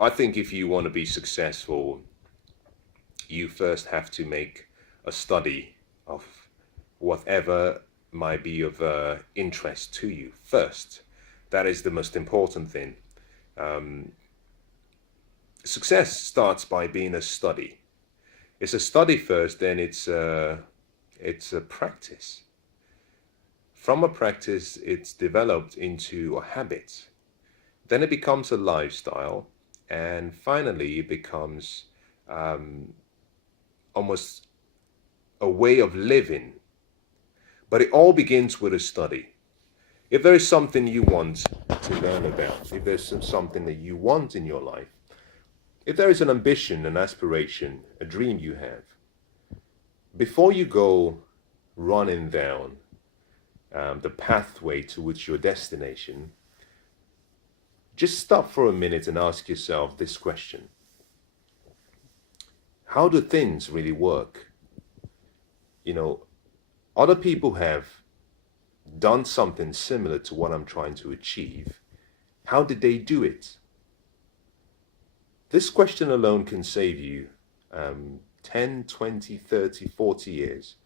I think if you want to be successful, you first have to make a study of whatever might be of interest to you first. That is the most important thing. Um, Success starts by being a study. It's a study first, then it's a practice. From a practice, it's developed into a habit. Then it becomes a lifestyle, and finally, it becomes um, almost a way of living. But it all begins with a study. If there is something you want to learn about, if there's something that you want in your life, if there is an ambition, an aspiration, a dream you have, before you go running down the pathway towards your destination, just stop for a minute and ask yourself this question. How do things really work? You know, other people have done something similar to what I'm trying to achieve. How did they do it? This question alone can save you 10, 20, 30, 40 years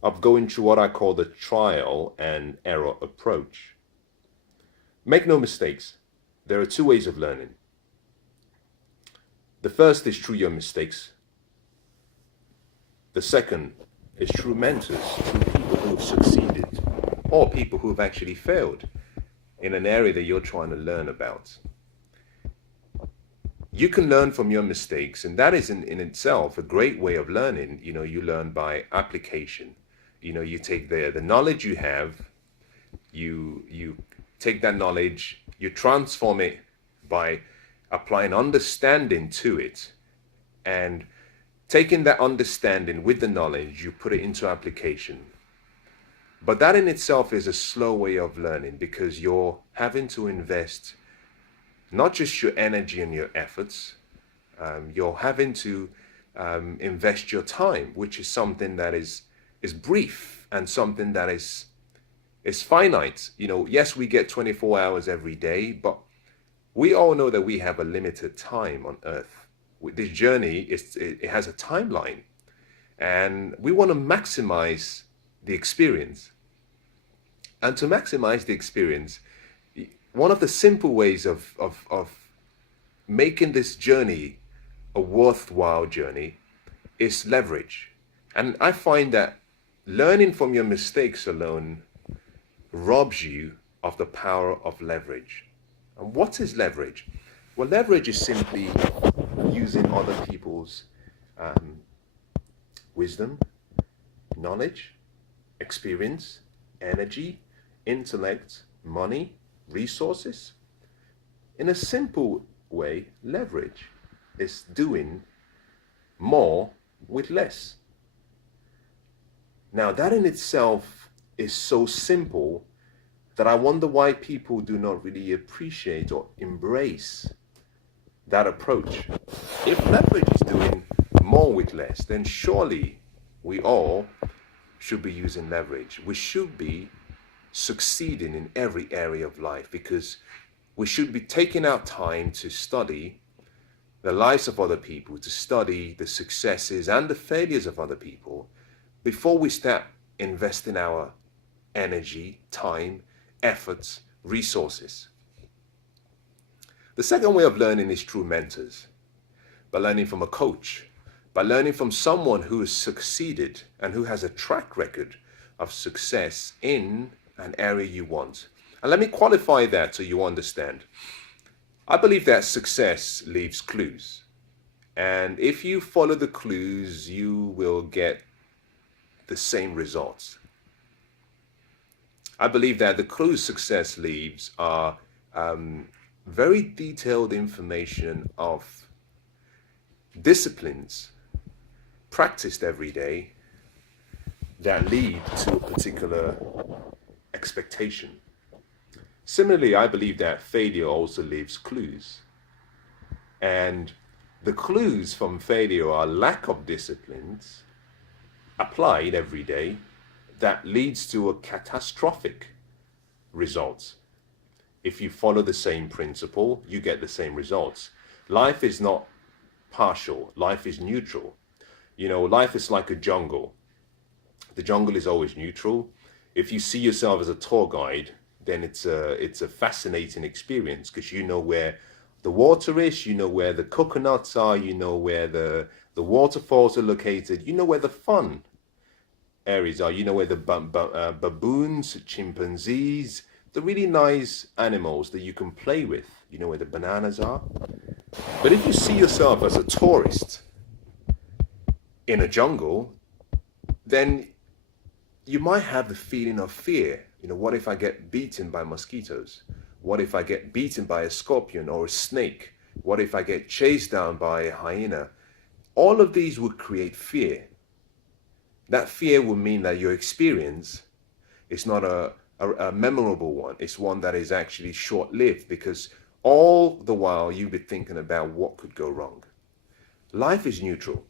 of going through what I call the trial and error approach. Make no mistakes, there are two ways of learning. The first is through your mistakes. The second is through mentors, through people who have succeeded or people who have actually failed in an area that you're trying to learn about. You can learn from your mistakes, and that is in itself a great way of learning. You learn by application. You take the knowledge you have, you take that knowledge, you transform it by applying understanding to it, and taking that understanding with the knowledge, you put it into application. But that in itself is a slow way of learning, because you're having to invest not just your energy and your efforts, you're having to invest your time, which is something that is brief and something that is finite. Yes, we get 24 hours every day, but we all know that we have a limited time on Earth. This journey it has a timeline, and we want to maximize the experience. And to maximize the experience, one of the simple ways of making this journey a worthwhile journey is leverage. And I find that learning from your mistakes alone robs you of the power of leverage. And what is leverage? Well, leverage is simply using other people's wisdom, knowledge, experience, energy, intellect, money, resources. In a simple way, leverage is doing more with less. Now, that in itself is so simple that I wonder why people do not really appreciate or embrace that approach. If leverage is doing more with less, then surely we all should be using leverage. We should be succeeding in every area of life, because we should be taking out time to study the lives of other people, to study the successes and the failures of other people before we start investing our energy, time, efforts, resources. The second way of learning is through mentors, by learning from a coach, by learning from someone who has succeeded and who has a track record of success in an area you want. And let me qualify that so you understand. I believe that success leaves clues. And if you follow the clues, you will get the same results. I believe that the clues success leaves are very detailed information of disciplines practiced every day that lead to a particular expectation. Similarly, I believe that failure also leaves clues. And the clues from failure are lack of disciplines applied every day that leads to a catastrophic result. If you follow the same principle, you get the same results. Life is not partial. Life is neutral. Life is like a jungle. The jungle is always neutral. If you see yourself as a tour guide, then it's a fascinating experience because you know where the water is, you know where the coconuts are, you know where the waterfalls are located, you know where the fun areas are, you know where the baboons, chimpanzees, the really nice animals that you can play with, you know where the bananas are. But if you see yourself as a tourist in a jungle, then you might have the feeling of fear. What if I get beaten by mosquitoes? What if I get beaten by a scorpion or a snake? What if I get chased down by a hyena? All of these would create fear. That fear will mean that your experience is not a memorable one. It's one that is actually short-lived because all the while you'll be thinking about what could go wrong. Life is neutral.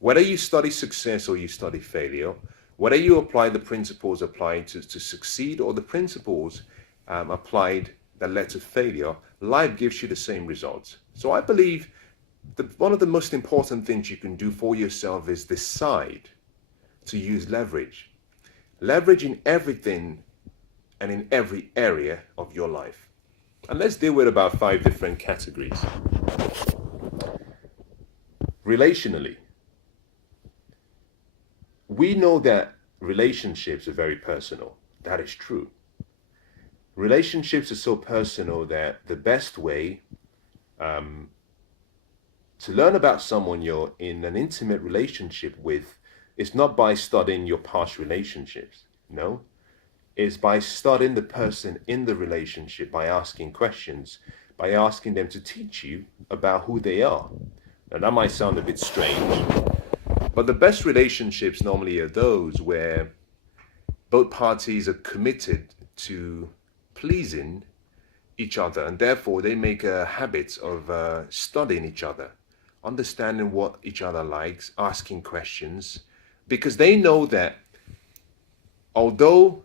Whether you study success or you study failure, whether you apply the principles applied to succeed or the principles applied that led to failure, life gives you the same results. So I believe that one of the most important things you can do for yourself is decide to use leverage. Leverage in everything and in every area of your life. And let's deal with about 5 different categories. Relationally. We know that relationships are very personal. That is true. Relationships are so personal that the best way to learn about someone you're in an intimate relationship with is not by studying your past relationships. No, it's by studying the person in the relationship, by asking questions, by asking them to teach you about who they are. Now that might sound a bit strange, but the best relationships normally are those where both parties are committed to pleasing each other, and therefore they make a habit of studying each other, understanding what each other likes, asking questions, because they know that although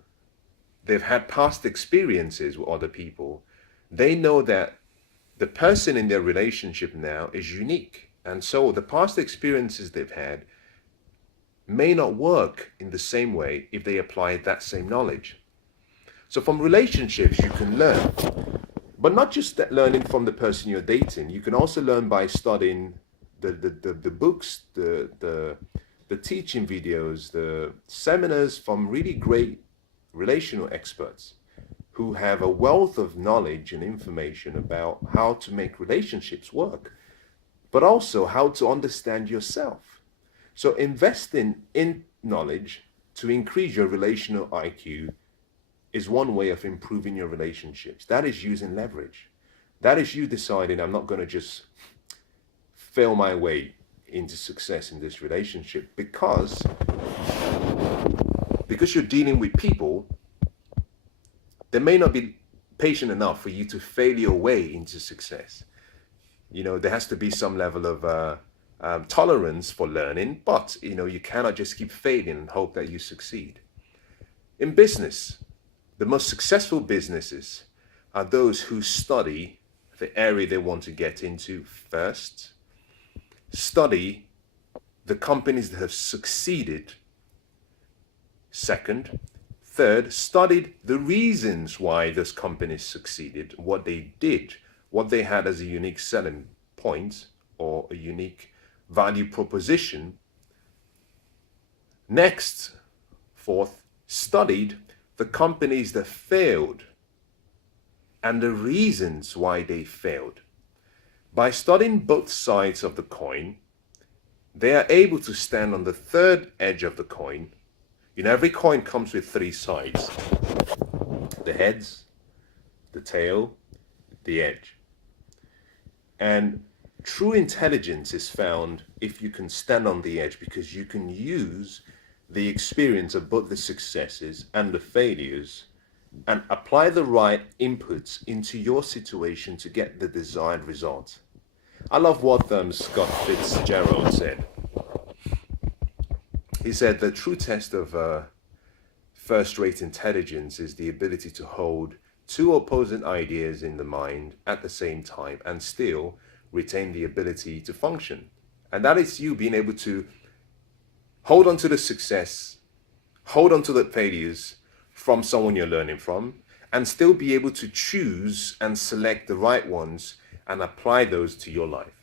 they've had past experiences with other people, they know that the person in their relationship now is unique. And so the past experiences they've had may not work in the same way if they apply that same knowledge. So from relationships, you can learn, but not just that learning from the person you're dating. You can also learn by studying the books, the teaching videos, the seminars from really great relational experts who have a wealth of knowledge and information about how to make relationships work, but also how to understand yourself. So investing in knowledge to increase your relational IQ is one way of improving your relationships. That is using leverage. That is you deciding, I'm not going to just fail my way into success in this relationship because you're dealing with people, they may not be patient enough for you to fail your way into success. There has to be some level of tolerance for learning, but you cannot just keep failing and hope that you succeed. In business, the most successful businesses are those who study the area they want to get into first, study the companies that have succeeded second, third, studied the reasons why those companies succeeded, what they did, what they had as a unique selling point or a unique value proposition. Next, fourth, studied the companies that failed and the reasons why they failed. By studying both sides of the coin, they are able to stand on the third edge of the coin. Every coin comes with 3 sides: the heads, the tail, the edge. And true intelligence is found if you can stand on the edge, because you can use the experience of both the successes and the failures and apply the right inputs into your situation to get the desired result. I love what Scott Fitzgerald said. He said the true test of first-rate intelligence is the ability to hold 2 opposing ideas in the mind at the same time and still retain the ability to function. And that is you being able to hold on to the success, hold on to the failures from someone you're learning from, and still be able to choose and select the right ones and apply those to your life.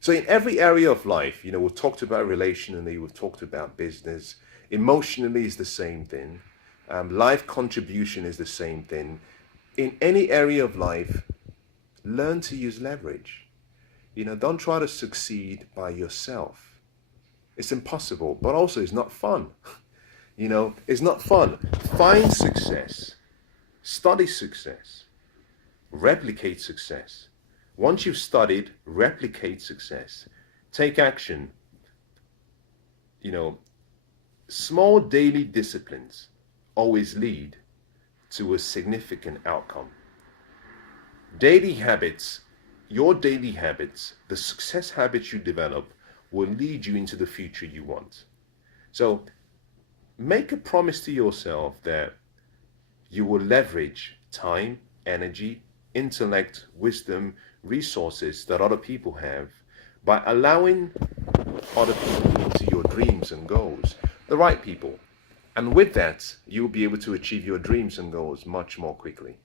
So in every area of life, we've talked about relationally, we've talked about business, emotionally is the same thing. Life contribution is the same thing. In any area of life, learn to use leverage. Don't try to succeed by yourself. It's impossible, but also it's not fun. It's not fun. Find success, study success, replicate success. Once you've studied, replicate success. Take action. Small daily disciplines always lead to a significant outcome. Daily habits, your daily habits, the success habits you develop will lead you into the future you want. So make a promise to yourself that you will leverage time, energy, intellect, wisdom, resources that other people have by allowing other people into your dreams and goals, the right people. And with that, you'll be able to achieve your dreams and goals much more quickly.